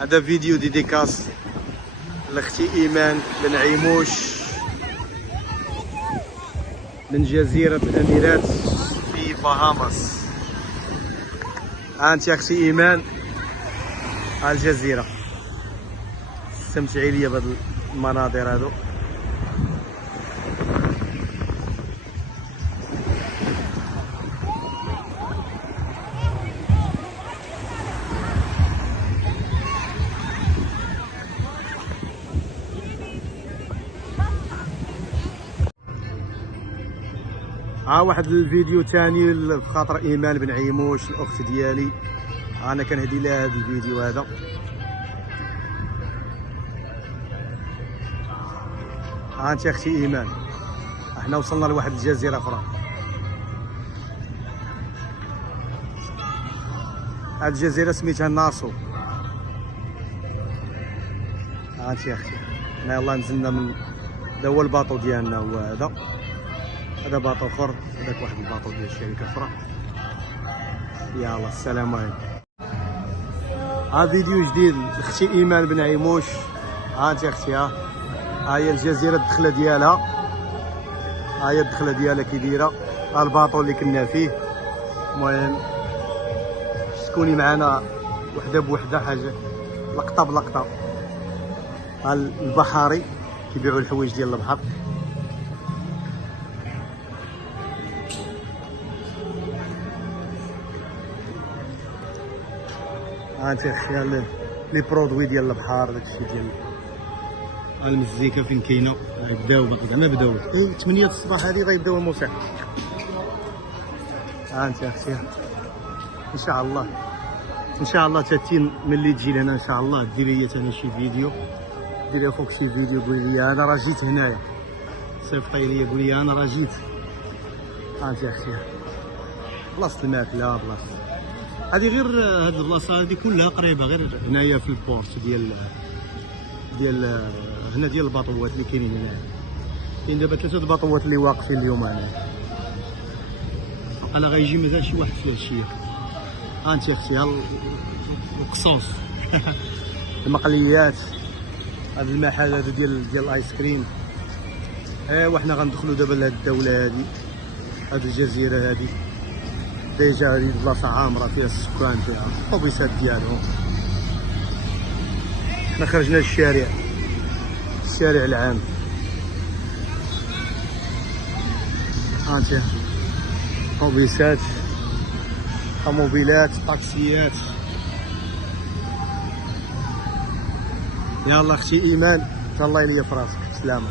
هذا فيديو ديديكاس لاختي ايمان بن عيموش من جزيرة الاميرات في باهاماس. ها انت اختي ايمان، ها الجزيرة، استمتعي ليا بهاد المناظر هادو. ها واحد الفيديو ثاني بخاطر ايمان بن عيموش الاخت ديالي، انا كنهدي لها هذا الفيديو هذا. ها انت اختي ايمان، احنا وصلنا لواحد الجزيره اخرى. هذه الجزيره سميتها ناسو. ها انت اختي، حنا يلاه نزلنا من، هذا هو الباطو ديالنا، هو هذا باطو اخر، هذاك واحد الباطو ديال الشركه اخرى. يلا السلام عليكم. ها فيديو جديد لاختي ايمان بن عيموش. ها انت اختي، ها هي الجزيره الدخله ديالها، ها هي الدخله ديالها كي دايره. ها الباطو اللي كنا فيه. المهم تكوني معنا وحده بوحده، حاجه لقطه بلقطه. ها البحاري كيبيعوا الحوايج ديال البحر. ها انت اختي لي برودوي ديال البحر، داكشي ديال المزيكا فين كاينه. بداو زعما بداو 8 الصباح هذه غيبداو الموسيقى. ها انت اختي، ان شاء الله ان شاء الله تاتين ملي تجي لهنا ان شاء الله ديري لي انا شي فيديو، ديري فوق شي فيديو قولي لي انا راه جيت هنايا، صيفطي لي قولي لي انا راه جيت. ها انت اختي بلاصه الماكله، بلاصه هذه غير هاد البلاصه هذه كلها قريبه غير هنايا في البورت ديال هنا ديال الباطوات اللي كاينين هنا. كاين دابا 3 الباطوات اللي واقفين اليوم هنا. انا غيجي مازال شي واحد فيه شي. ها انت اختي، ها القصوص المقليات، هذا المحل هذا ديال الايس كريم. ايوا حنا غندخلوا دابا لهاد الدوله هذه، هاد الجزيره هذه ديجا هذه البلاصه عامره فيها السكان، فيها الطوبيسات ديالهم. حنا خرجنا للشارع، الشارع العام. ها انت طوبيسات، طوموبيلات، طاكسيات. يلا اختي ايمان، تهلاي ليا في راسك، سلامه.